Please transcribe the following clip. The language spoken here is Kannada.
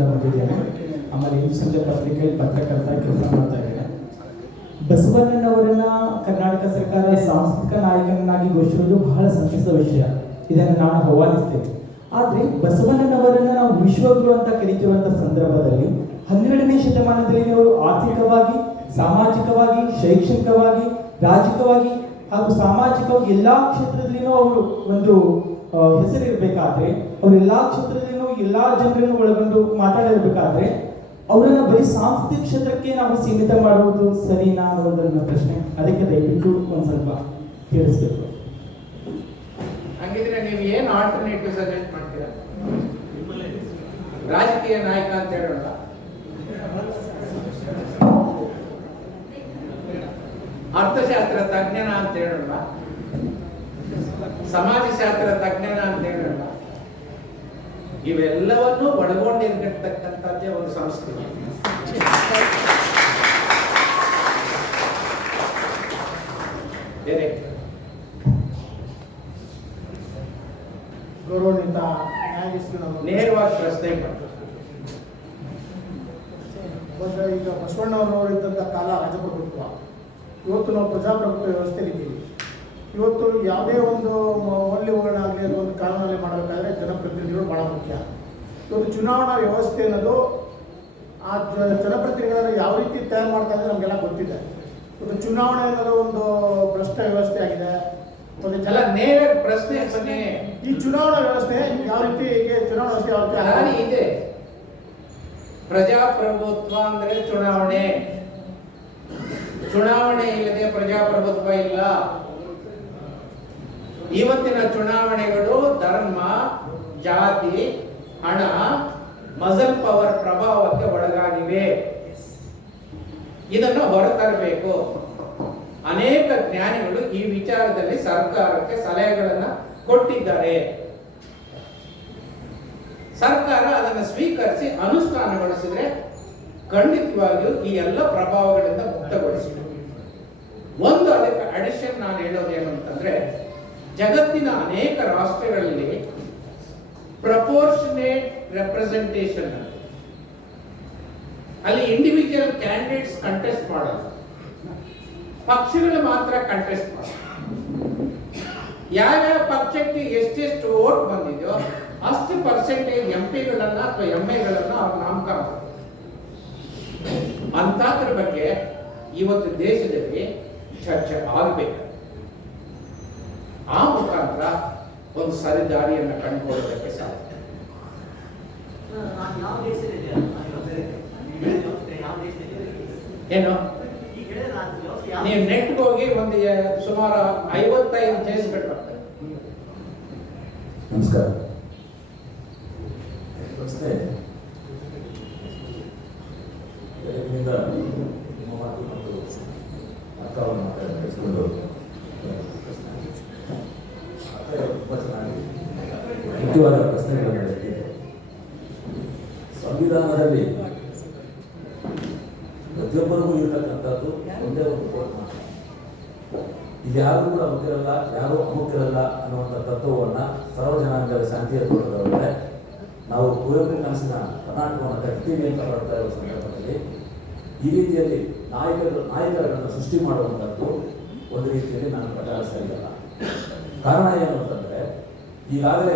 ಬಂದಿದ್ದೇನೆ. ಆಮೇಲೆ ಹಿಂದೂ ಪತ್ರಿಕೆಯಲ್ಲಿ ಪತ್ರಕರ್ತ ಕೆಲಸ ಮಾಡ್ತಾ ಇದ್ದೇನೆ. ಬಸವಣ್ಣನವರನ್ನ ಕರ್ನಾಟಕ ಸರ್ಕಾರ ಸಾಂಸ್ಕೃತಿಕ ನಾಯಕನನ್ನಾಗಿ ಘೋಷಿಸುವುದು ಬಹಳ ಸಂತಸದ ವಿಷಯ. ಇದನ್ನು ನಾನು ಹವಾಲಿಸ್ತೇನೆ ಆದರೆ ಬಸವಣ್ಣನವರನ್ನ ನಾವು ವಿಶ್ವಗುರು ಅಂತ ಕರೀತಿರುವಂತಹ ಸಂದರ್ಭದಲ್ಲಿ ಹನ್ನೆರಡನೇ ಶತಮಾನದಲ್ಲಿ ಅವರು ಆರ್ಥಿಕವಾಗಿ, ಸಾಮಾಜಿಕವಾಗಿ, ಶೈಕ್ಷಣಿಕವಾಗಿ ರಾಜಕೀಯವಾಗಿ ಹಾಗೂ ಸಾಮಾಜಿಕವಾಗಿ ಎಲ್ಲಾ ಕ್ಷೇತ್ರದಲ್ಲಿನೂ ಅವರು ಒಂದು ಹೆಸರಿರಬೇಕಾದ್ರೆ ಹೆಸರಿರ್ಬೇಕಾದ್ರೆ ಅವ್ರ ಎಲ್ಲಾ ಕ್ಷೇತ್ರದಲ್ಲಿನೂ ಎಲ್ಲಾ ಜನರನ್ನು ಒಳಗೊಂಡು ಮಾತಾಡಿರ್ಬೇಕಾದ್ರೆ ಅವರನ್ನು ಬರೀ ಸಾಂಸ್ಕೃತಿಕ ಕ್ಷೇತ್ರಕ್ಕೆ ನಾವು ಸೀಮಿತ ಮಾಡುವುದು ಸರಿನಾ ಅನ್ನೋದು ನನ್ನ ಪ್ರಶ್ನೆ. ಅದಕ್ಕೆ ದಯವಿಟ್ಟು ಒಂದ್ ಸ್ವಲ್ಪ ತಿಳಿಸ್ಬೇಕು ಹಂಗಿದ್ರೆ ನೀವು ಏನು ಆಲ್ಟರ್ನೇಟಿವ್ ಸಜೆಸ್ಟ್ ಮಾಡ್ತೀರಾ? ರಾಜಕೀಯ ನಾಯಕ ಅಂತ ಹೇಳೋಣ. ಅರ್ಥಶಾಸ್ತ್ರ ತಜ್ಞನ ಅಂತ ಹೇಳೋಣ. ಸಮಾಜಶಾಸ್ತ್ರ ತಜ್ಞನ ಅಂತ ಹೇಳೋಣ. ಇವೆಲ್ಲವನ್ನೂ ಒಳಗೊಂಡಿರ್ತಕ್ಕಂಥದ್ದೇ ಒಂದು ಸಂಸ್ಕೃತಿ. ಬೇರೆ ಗೌರವಾನ್ವಿತ ನ್ಯಾಯಾಧೀಶರು ನೇರವಾಗಿ ಪ್ರಶ್ನೆ ಮಾಡಿ ಬಂದ ಈಗ ಬಸವಣ್ಣನವರು ಇದ್ದಂಥ ಕಾಲ ರಾಜಪ್ರಭುತ್ವ. ಇವತ್ತು ನಾವು ಪ್ರಜಾಪ್ರಭುತ್ವ ವ್ಯವಸ್ಥೆಯಲ್ಲಿ ಇದ್ದೀವಿ ಇವತ್ತು ಯಾವುದೇ ಒಂದು ಮೌಲ್ಯಗಳಾಗಲಿ ಅದು ಒಂದು ಕಾನೂನಲ್ಲಿ ಮಾಡಬೇಕಾದ್ರೆ ಜನಪ್ರತಿನಿಧಿಗಳು ಭಾಳ ಮುಖ್ಯ. ಇವತ್ತು ಚುನಾವಣಾ ವ್ಯವಸ್ಥೆ ಅನ್ನೋದು ಆ ಜನಪ್ರತಿನಿಧಿಗಳನ್ನು ಯಾವ ರೀತಿ ತಯಾರು ಮಾಡ್ತಾ ಇದ್ದಾರೆ ನಮಗೆಲ್ಲ ಗೊತ್ತಿದೆ. ಇವತ್ತು ಚುನಾವಣೆ ಅನ್ನೋದು ಒಂದು ಭ್ರಷ್ಟ ವ್ಯವಸ್ಥೆ ಆಗಿದೆ. ಒಂದು ಜಲ ನೇರ ಪ್ರಶ್ನೆ ಈ ಚುನಾವಣಾ ವ್ಯವಸ್ಥೆ ಯಾವ ರೀತಿ ಹೀಗೆ ಚುನಾವಣಾ ವ್ಯವಸ್ಥೆ ಯಾವ ರೀತಿ ಇದೆ. ಪ್ರಜಾಪ್ರಭುತ್ವ ಅಂದ್ರೆ ಚುನಾವಣೆ. ಚುನಾವಣೆ ಇಲ್ಲದೆ ಪ್ರಜಾಪ್ರಭುತ್ವ ಇಲ್ಲ. ಇವತ್ತಿನ ಚುನಾವಣೆಗಳು ಧರ್ಮ, ಜಾತಿ, ಹಣ, ಮಜಲ್ ಪವರ್ ಪ್ರಭಾವಕ್ಕೆ ಒಳಗಾಗಿವೆ. ಇದನ್ನು ಹೊರತರಬೇಕು. ಅನೇಕ ಜ್ಞಾನಿಗಳು ಈ ವಿಚಾರದಲ್ಲಿ ಸರ್ಕಾರಕ್ಕೆ ಸಲಹೆಗಳನ್ನು ಕೊಟ್ಟಿದ್ದಾರೆ. ಸರ್ಕಾರ ಅದನ್ನು ಸ್ವೀಕರಿಸಿ ಅನುಷ್ಠಾನಗೊಳಿಸಿದ್ರೆ ಖಂಡಿತವಾಗಿಯೂ ಈ ಎಲ್ಲ ಪ್ರಭಾವಗಳಿಂದ ಮುಕ್ತಗೊಳಿಸಿದೆ. ಒಂದು ಅದಕ್ಕೆ ಅಡಿಷನ್ ನಾನು ಹೇಳೋದೇನು ಅಂತಂದ್ರೆ ಜಗತ್ತಿನ ಅನೇಕ ರಾಷ್ಟ್ರಗಳಲ್ಲಿ ಪ್ರಪೋರ್ಷನೇಟ್ ರೆಪ್ರೆಸೆಂಟೇಷನ್ ಅಲ್ಲಿ ಇಂಡಿವಿಜುವಲ್ ಕ್ಯಾಂಡಿಡೇಟ್ಸ್ ಕಂಟೆಸ್ಟ್ ಮಾಡಲ್ಲ ಪಕ್ಷಗಳು ಮಾತ್ರ ಕಂಟೆಸ್ಟ್ ಮಾಡಲ್ಲ ಯಾವ್ಯಾವ ಪಕ್ಷಕ್ಕೆ ಎಷ್ಟೆಷ್ಟು ವೋಟ್ ಬಂದಿದೆಯೋ ಅಷ್ಟು ಪರ್ಸೆಂಟೇಜ್ ಎಂ ಪಿಗಳನ್ನ ಅಥವಾ ಎಂ ಎಗಳನ್ನ ಅವ್ರು ನಾಮಕರಣ ಅಂತಾದ್ರ ಬಗ್ಗೆ ಇವತ್ತು ದೇಶದಲ್ಲಿ ಚರ್ಚೆ ಆಗಬೇಕು. ಮುಖಾಂತರ ಒಂದು ಸರಿ ದಾರಿಯನ್ನು ಕಂಡುಕೊಳ್ಳೋದಕ್ಕೆ ಸಾಧ್ಯ. ಯಾವ ದೇಶದಲ್ಲಿ ಯಾವ ದೇಶದಲ್ಲಿ ಏನು? ನೀವು ನೆಟ್ಗೆ ಹೋಗಿ ಒಂದು ಸುಮಾರು ಐವತ್ತೈದು ದೇಶಗಳು ಬರ್ತವೆ ನಮಸ್ಕಾರ. ನಿಮ್ಮ ಮಾತು ಮತ್ತು ಮಾತಾಡಿಕೊಂಡು ಮುಖ್ಯವಾದ ಪ್ರಶ್ನೆಗಳನ್ನು. ಸಂವಿಧಾನದಲ್ಲಿ ಪ್ರತಿಯೊಬ್ಬರಿಗೂ ಇರತಕ್ಕಂಥದ್ದು ಒಂದೇ ಒಂದು ಕೋರ್ಟ್ ಮಾತ್ರ. ಇದು ಯಾರು ಕೂಡ ಮುಖ್ಯರಲ್ಲ, ಯಾರೂ ಅಮುಖ್ಯರಲ್ಲ ಅನ್ನುವಂಥ ತತ್ವವನ್ನು ಸರ್ವಜನಾಂಗದ ಶಾಂತಿಯ ತೋಟದೊಳಗಡೆ ನಾವು ಕುವೆಂಪು ಕನಸಿನ ಕರ್ನಾಟಕವನ್ನು ಕಟ್ತೀವಿ ಅಂತ ಬರ್ತಾ ಇರೋ ಸಂದರ್ಭದಲ್ಲಿ. ಈ ರೀತಿಯಲ್ಲಿ ನಾಯಕರು, ನಾಯಕರನ್ನು ಸೃಷ್ಟಿ ಮಾಡುವಂಥದ್ದು ಒಂದು ರೀತಿಯಲ್ಲಿ ನಾನು ಪ್ರಕಾರ ಸರಿಯಲ್ಲ. ಕಾರಣ ಏನು ಅಂತಂದರೆ, ಈಗಾಗಲೇ